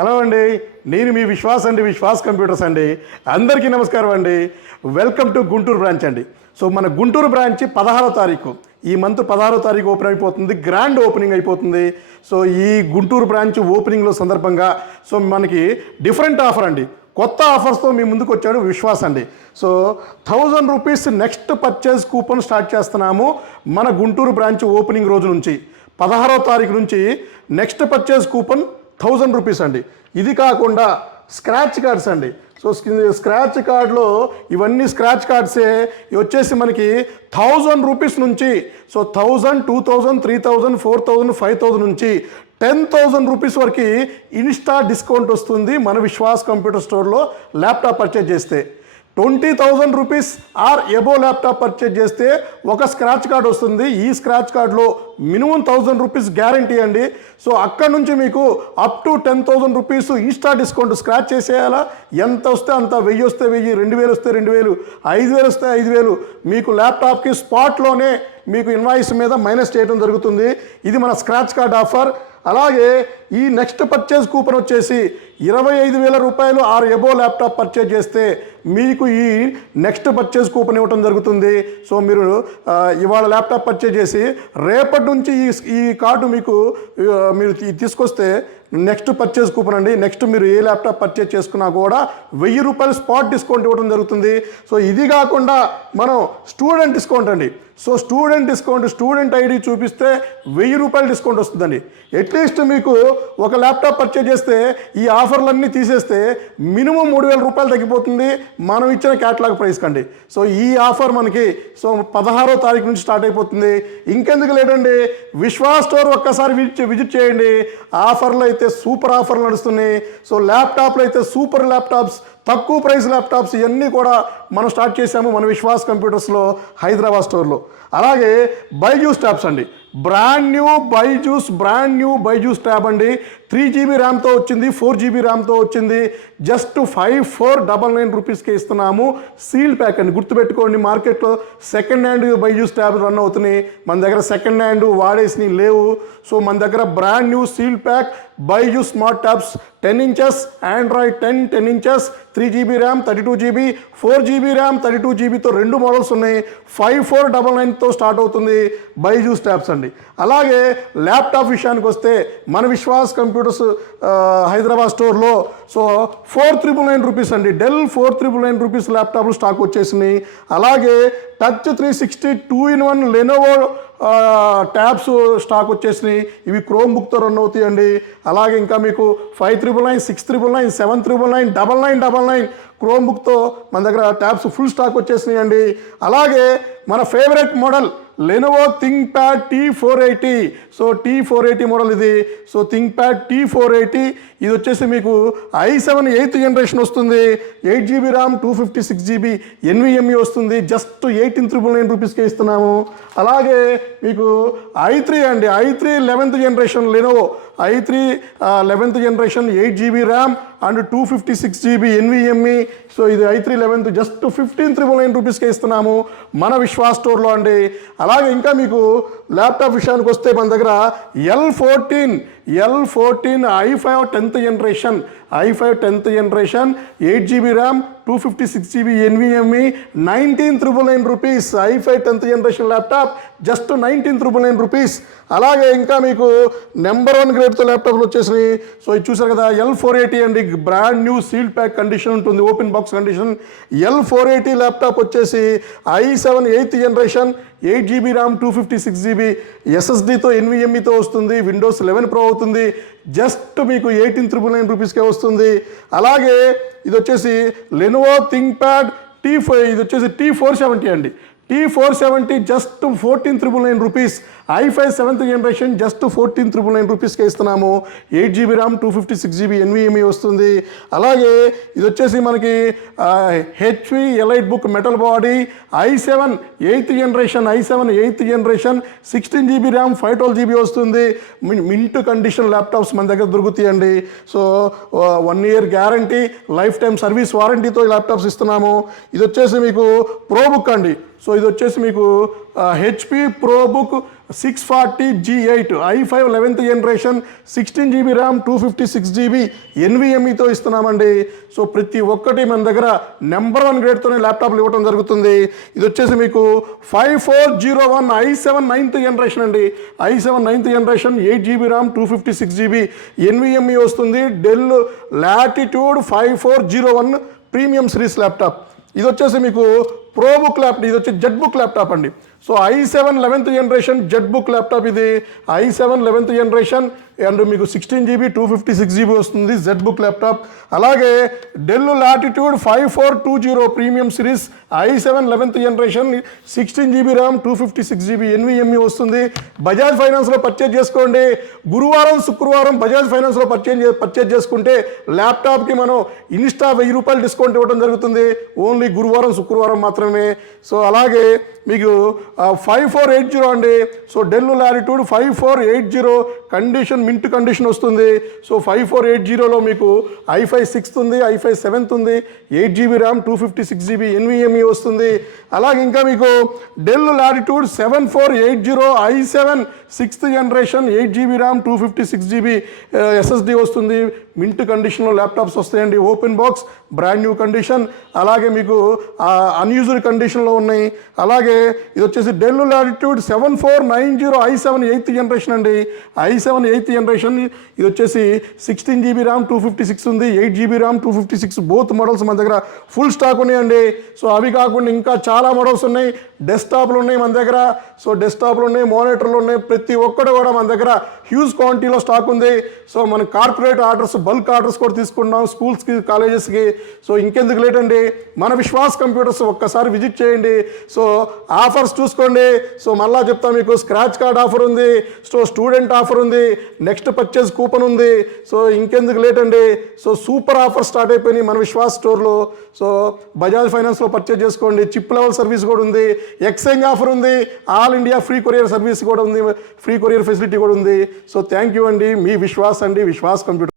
Hello అండి, నేను మీ విశ్వాస్ అండి, విశ్వాస్ కంప్యూటర్స్ అండి. అందరికీ నమస్కారం అండి. వెల్కమ్ టు గుంటూరు బ్రాంచ్ అండి. సో మన గుంటూరు బ్రాంచ్ 16వ తారీఖు, ఈ మంత్ 16వ తారీఖు ఓపెన్ అయిపోతుంది. గ్రాండ్ ఓపెనింగ్ అయిపోతుంది. సో ఈ గుంటూరు బ్రాంచ్ ఓపెనింగ్లో సందర్భంగా సో మనకి డిఫరెంట్ ఆఫర్ అండి, కొత్త ఆఫర్స్తో మీ ముందుకు వచ్చాడు విశ్వాస్ అండి. So 1000 rupees next purchase coupon start చేస్తున్నాము మన గుంటూరు బ్రాంచ్ ఓపెనింగ్ రోజు నుంచి. 16వ తారీఖు నుంచి నెక్స్ట్ పర్చేజ్ కూపన్ 1000 రూపీస్ అండి. ఇది కాకుండా స్క్రాచ్ కార్డ్స్ అండి. సో స్క్రాచ్ కార్డులో ఇవన్నీ స్క్రాచ్ కార్డ్సే. ఇవి వచ్చేసి మనకి 1000 రూపీస్ నుంచి సో 1000, 2000, 3000, 4000, 5000 నుంచి 10,000 రూపీస్ వరకు ఇన్స్టా డిస్కౌంట్ వస్తుంది మన విశ్వాస్ కంప్యూటర్ స్టోర్లో ల్యాప్టాప్ పర్చేజ్ చేస్తే. 20,000 rupees or above laptop purchase చేస్తే ఒక స్క్రాచ్ కార్డ్ వస్తుంది. ఈ స్క్రాచ్ కార్డులో మినిమం 1000 రూపీస్ గ్యారంటీ అండి. సో అక్కడ నుంచి మీకు up to 10,000 rupees insta discount. Scratch చేసేయాలా, ఎంత వస్తే అంత, 1000 వస్తే 1000, 2000 వస్తే 2000, 5000 వస్తే 5000 మీకు ల్యాప్టాప్కి స్పాట్లోనే మీకు ఇన్వాయిస్ మీద మైనస్ చేయడం జరుగుతుంది. ఇది మన స్క్రాచ్ కార్డ్ ఆఫర్. అలాగే ఈ నెక్స్ట్ పర్చేజ్ కూపన్ వచ్చేసి 25,000 రూపాయలు ఆర్ ఎబో ల్యాప్టాప్ పర్చేజ్ చేస్తే మీకు ఈ నెక్స్ట్ పర్చేజ్ కూపన్ ఇవ్వడం జరుగుతుంది. సో మీరు ఇవాళ ల్యాప్టాప్ పర్చేజ్ చేసి రేపటి నుంచి ఈ కార్డు మీకు మీరు తీసుకొస్తే నెక్స్ట్ పర్చేజ్ కూపన్ అండి. నెక్స్ట్ మీరు ఏ ల్యాప్టాప్ పర్చేజ్ చేసుకున్నా కూడా 1000 రూపాయలు స్పాట్ డిస్కౌంట్ ఇవ్వడం జరుగుతుంది. సో ఇది కాకుండా మనం స్టూడెంట్ డిస్కౌంట్ అండి. So student discount, student ID చూపిస్తే 1000 రూపాయలు డిస్కౌంట్ వస్తుందండి. అట్లీస్ట్ మీకు ఒక ల్యాప్టాప్ పర్చేజ్ చేస్తే ఈ ఆఫర్లన్నీ తీసేస్తే మినిమం 3000 రూపాయలు తగ్గిపోతుంది మనం ఇచ్చిన క్యాటలాగ్ ప్రైస్ కండి. సో ఈ ఆఫర్ మనకి 16వ తారీఖు నుంచి స్టార్ట్ అయిపోతుంది. ఇంకెందుకు లేదండి, విశ్వాస్ స్టోర్ ఒక్కసారి విజిట్ చేయండి. ఆఫర్లు అయితే సూపర్ ఆఫర్లు నడుస్తున్నాయి. సో ల్యాప్టాప్లు అయితే సూపర్ ల్యాప్టాప్స్, తక్కువ ప్రైస్ ల్యాప్టాప్స్ ఇవన్నీ కూడా మనం స్టార్ట్ చేసాము మన విశ్వాస్ కంప్యూటర్స్లో హైదరాబాద్ స్టోర్లో. అలాగే బైజూస్ ట్యాబ్స్ అండి, బ్రాండ్ న్యూ బైజూస్ ట్యాబ్ అండి. 3GB ర్యామ్తో వచ్చింది, 4GB ర్యామ్తో వచ్చింది. జస్ట్ 5499 రూపీస్కి ఇస్తున్నాము. సీల్ ప్యాక్ అండి. గుర్తుపెట్టుకోండి, మార్కెట్లో second hand Byju's tab run అవుతున్నాయి. మన దగ్గర సెకండ్ హ్యాండ్ వాడేసి లేవు. సో మన దగ్గర brand new seal pack Byju's smart tabs 10 inches, Android 10 inches, 3GB RAM, 32GB, 4GB RAM, 32GBతో 2 మోడల్స్ ఉన్నాయి. 5499తో స్టార్ట్ అవుతుంది బైజూస్ ట్యాబ్స్ అండి. అలాగే ల్యాప్టాప్ విషయానికి వస్తే మన విశ్వాస్ కంప్యూటర్స్ హైదరాబాద్ స్టోర్లో 4,999 రూపీస్ అండి. డెల్ 4,999 రూపీస్ ల్యాప్టాప్లు స్టాక్ వచ్చేసినాయి. అలాగే touch 360 2-in-1 Lenovo tabs stock వచ్చేసినాయి. ఇవి క్రోమ్ బుక్తో రన్ అవుతాయండి. అలాగే ఇంకా మీకు 5,999, 6,999, 7,999, 999 క్రోమ్ బుక్తో మన దగ్గర ట్యాబ్స్ ఫుల్ స్టాక్ వచ్చేసినాయి అండి. అలాగే మన favourite model Lenovo ThinkPad T480. So T480 model ఇది. సో థింక్ప్యాడ్ T480 ఇది వచ్చేసి మీకు i7 8th జనరేషన్ వస్తుంది. 8GB ర్యామ్, 256GB NVMe వస్తుంది. జస్ట్ 18,999 రూపీస్కే ఇస్తున్నాము. అలాగే మీకు i3 అండి, i3 11th generation Lenovo i3 11th generation 8GB RAM and 256GB NVMe. So ఇది i3 11th జస్ట్ 15,999 రూపీస్కే ఇస్తున్నాము మన విశ్వాస్ స్టోర్లో అండి. అలాగే ఇంకా మీకు ల్యాప్టాప్ విషయానికి వస్తే మన దగ్గర L14 i5 10th generation 8GB RAM, 256GB NVMe, 19,999 rupees. i5 10th generation laptop just 19,999 rupees. అలాగే ఇంకా మీకు నెంబర్ 1 గ్రేడ్తో ల్యాప్టాప్లు వచ్చేసినాయి. సో ఇది చూసారు కదా, L480 అండి. Brand new seal pack condition ఉంటుంది, open box condition. L480 laptop వచ్చేసి i7 8th generation 8GB RAM, 256GB SSDతో NVMeతో వస్తుంది. విండోస్ 11 Pro అవుతుంది. జస్ట్ మీకు 18,999 రూపీస్కే వస్తుంది. అలాగే ఇది వచ్చేసి లెనోవో థింక్ప్యాడ్ ఇది వచ్చేసి T470 అండి. T470 just 14,999 rupees. i5 7th generation just 14,999 రూపీస్కే ఇస్తున్నాము. 8GB ర్యామ్, 256GB NVMe వస్తుంది. అలాగే ఇది వచ్చేసి మనకి HP EliteBook metal body i7 8th generation 16GB RAM, 512GB వస్తుంది. మింట్ కండిషన్ ల్యాప్టాప్స్ మన దగ్గర దొరుకుతాయండి. సో 1 year గ్యారంటీ, లైఫ్ టైం సర్వీస్ వారంటీతో ల్యాప్టాప్స్ ఇస్తున్నాము. ఇది వచ్చేసి మీకు ప్రో బుక్ అండి. సో ఇది వచ్చేసి మీకు HP ProBook 640G8 i5 11th generation 16GB RAM 256GB NVMeతో ఇస్తున్నామండి. సో ప్రతి ఒక్కటి మన దగ్గర నెంబర్ 1 గ్రేడ్తోనే ల్యాప్టాప్లు ఇవ్వడం జరుగుతుంది. ఇది వచ్చేసి మీకు 5401 i7 9th జనరేషన్ అండి. i7 9th generation 8GB RAM 256GB NVMe వస్తుంది. Dell Latitude 5401 premium series laptop. ఇది వచ్చేసి మీకు ప్రోబుక్ ల్యాప్టాప్, ఇది వచ్చి జెట్బుక్ ల్యాప్టాప్ అండి. So i7 11th generation ZBook laptop ఇది. i7 11th జనరేషన్ అండ్ మీకు 16GB 256GB వస్తుంది జెట్బుక్ ల్యాప్టాప్. అలాగే Dell Latitude 5420 premium series i7 11th generation 16GB RAM 256GB NVMe వస్తుంది. బజాజ్ ఫైనాన్స్లో పర్చేజ్ చేసుకోండి. గురువారం శుక్రవారం బజాజ్ ఫైనాన్స్లో పర్చేజ్ చేసుకుంటే ల్యాప్టాప్కి మనం ఇన్స్టా ₹1000 డిస్కౌంట్ ఇవ్వడం జరుగుతుంది. ఓన్లీ గురువారం శుక్రవారం మాత్రమే. సో అలాగే మీకు 5480 అండి. So del latitude 5480 condition mint condition వస్తుంది. సో 5480లో మీకు i5 6th ఉంది, i5 7th ఉంది, 8GB ర్యామ్ 256GB NVMe వస్తుంది. అలాగే ఇంకా మీకు del latitude 7480 i7 6th generation 8GB RAM 256GB SSD వస్తుంది. మింట్ కండిషన్లో ల్యాప్టాప్స్ వస్తాయండి. Open box, brand new condition. అలాగే మీకు అన్యూజ్డ్ కండిషన్లో ఉన్నాయి. అలాగే ఇది వచ్చేసి del latitude 7490 i7 8th generation అండి. i7 8th జనరేషన్ ఇది వచ్చేసి 16GB ర్యామ్ 256 ఉంది, 8GB ర్యామ్ 256 బోత్ మోడల్స్ మన దగ్గర ఫుల్ స్టాక్ ఉన్నాయండి. సో అవి కాకుండా ఇంకా చాలా మోడల్స్ ఉన్నాయి. డెస్క్టాప్లు ఉన్నాయి మన దగ్గర. సో డెస్క్టాప్లు ఉన్నాయి, మానిటర్లు ఉన్నాయి, ప్రతి ఒక్కటి కూడా మన దగ్గర హ్యూజ్ క్వాంటిటీలో స్టాక్ ఉంది. సో మన కార్పొరేట్ ఆర్డర్స్, బల్క్ ఆర్డర్స్ కూడా తీసుకుంటున్నాం స్కూల్స్కి, కాలేజెస్కి. సో ఇంకెందుకు లేట్ అండి, మన విశ్వాస్ కంప్యూటర్స్ ఒక్కసారి విజిట్ చేయండి. సో ఆఫర్స్ చూసుకోండి. సో మళ్ళా చెప్తా మీకు స్క్రాచ్ కార్డ్ ఆఫర్ ఉంది, సో స్టూడెంట్ ఆఫర్ ఉంది, నెక్స్ట్ పర్చేజ్ కూపన్ ఉంది. సో ఇంకెందుకు లేట్ అండి. సో సూపర్ ఆఫర్ స్టార్ట్ అయిపోయినాయి మన విశ్వాస్ స్టోర్లో. సో బజాజ్ ఫైనాన్స్లో పర్చేజ్ చేసుకోండి. చిప్ లెవెల్ సర్వీస్ కూడా ఉంది, ఎక్స్చేంజ్ ఆఫర్ ఉంది, all India free courier service కూడా ఉంది, ఫ్రీ కొరియర్ ఫెసిలిటీ కూడా ఉంది. సో థ్యాంక్ యూ అండి. మీ విశ్వాస్ అండి, విశ్వాస్ కంప్యూటర్.